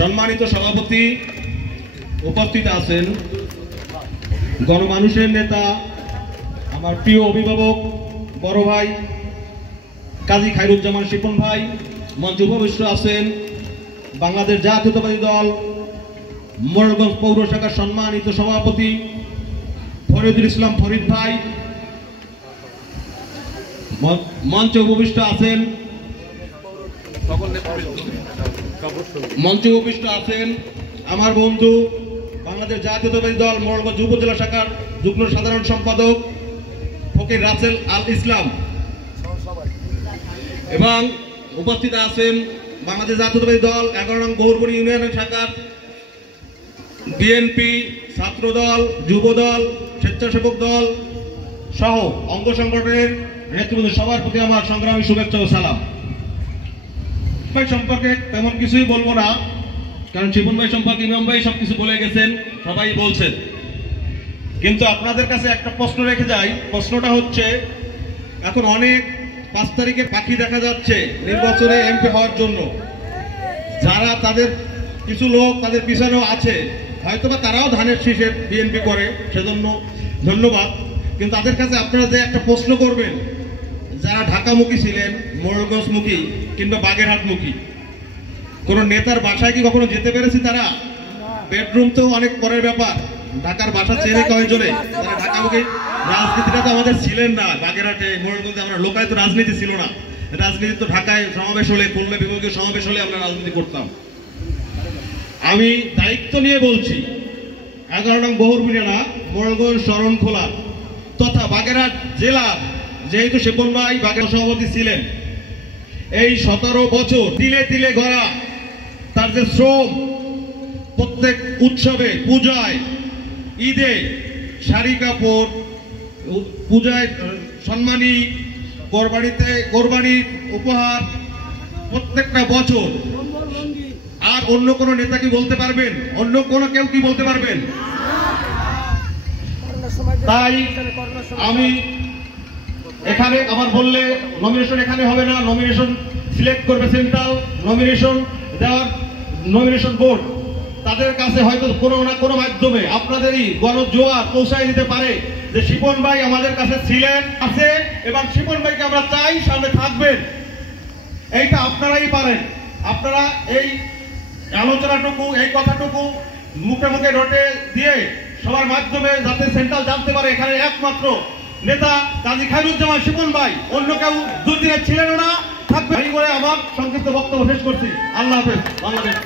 সম্মানিত সভাপতি, উপস্থিত আছেন গণমানুষের নেতা, আমার প্রিয় অভিভাবক বড় ভাই কাজী খায়রুজ্জামান শিপন ভাই। মঞ্চে উপবিষ্ট আছেন বাংলাদেশ জাতীয়তাবাদী দল মোড়লগঞ্জ পৌর শাখার সম্মানিত সভাপতি ফরিদুল ইসলাম ফরিদ ভাই। মঞ্চে উপবিষ্ট আছেন আমার বন্ধু বাংলাদেশ জাতীয়তাবাদী দল মোড়লগঞ্জ উপজেলা শাখার যুগ্ম সাধারণ সম্পাদক ফকির রাসেল আল ইসলাম, এবং উপস্থিত আছেন বাংলাদেশ জাতীয়তাবাদী দল 11 নং গৌরবনী ইউনিয়ন শাখার বিএনপি, ছাত্র দল, যুব দল, স্বেচ্ছাসেবক দল সহ অঙ্গ সংগঠনের নেতৃবৃন্দ, সবার প্রতি আমার সংগ্রামী শুভেচ্ছা ও সালাম। ভাই সম্পর্কে তেমন কিছুই বলবো না, কারণ শিপন ভাই সম্পর্কে ইমাম ভাই সবকিছু বলে গেছেন, সবাই বলছেন। কিন্তু আপনাদের কাছে একটা প্রশ্ন রেখে যাই। প্রশ্নটা হচ্ছে, এখন অনেক 5 তারিখে পাখি দেখা যাচ্ছে নির্বাচনে এমপি হওয়ার জন্য, যারা তাদের কিছু লোক তাদের পিছনেও আছে, হয়তোবা তারাও ধানের শীষে বিএনপি করে, সেজন্য ধন্যবাদ। কিন্তু তাদের কাছে আপনারা যে একটা প্রশ্ন করবেন, যারা ঢাকামুখী ছিলেন, মোড়লগঞ্জমুখী কিংবা বাগেরহাটমুখী, কোন নেতার বাসায় কি কখনো যেতে পেরেছি তারা? বেডরুম তো অনেক পরের ব্যাপার, ঢাকার বাসা চেনে কয়েকজনে? তারা ঢাকামুখী রাজনীতিটা তো আমাদের ছিলেন না। বাগেরহাটে, মোড়লগঞ্জে আমরা লোকায় তো রাজনীতি ছিল না। রাজনীতি তো ঢাকায় সমাবেশ হলে, খুলনা বিভাগীয় সমাবেশ হলে আমরা রাজনীতি করতাম। আমি দায়িত্ব নিয়ে বলছি, 11 নং বহুরবিনা মোড়লগঞ্জ শরণখোলা তথা বাগেরহাট জেলার, যেহেতু শিপন ভাই বাগেরহাট সভাপতি ছিলেন, এই 17 বছর তিলে তিলে গড়া তার যে শ্রম, প্রত্যেক উৎসবে, পূজায়, ঈদে শাড়ি কাপড়, পূজায় সম্মানী, কোরবানির উপহার, প্রত্যেকটা বছর। আর অন্য কোন নেতা কি বলতে পারবেন? অন্য কোন কেউ কি বলতে পারবেন? তাই আমি এখানে আমার বললে নমিনেশন এখানে হবে না, নমিনেশন সিলেক্ট করবে সেন্ট্রাল নমিনেশন দেওয়ার নমিনেশন বোর্ড। তাদের কাছে হয়তো কোনো না কোনো মাধ্যমে আপনাদেরই গণজোয়ার পৌঁছায় দিতে পারে যে শিপন ভাই আমাদের কাছে ছিলেন, আছে, এবং শিপন ভাইকে আমরা চাই, সামনে থাকবেন। এইটা আপনারাই পারেন। আপনারা এই আলোচনাটুকু, এই কথাটুকু মুখে মুখে রটে দিয়ে সবার মাধ্যমে যাতে সেন্ট্রাল জানতে পারে এখানে একমাত্র নেতা কাজী খায়রুজ্জামান শিপন ভাই, অন্য কেউ দুদিনে ছিলেন না, থাকবে। এই বলে আমার সংক্ষিপ্ত বক্তব্য শেষ করছি। আল্লাহ হাফেজ। বাংলাদেশ।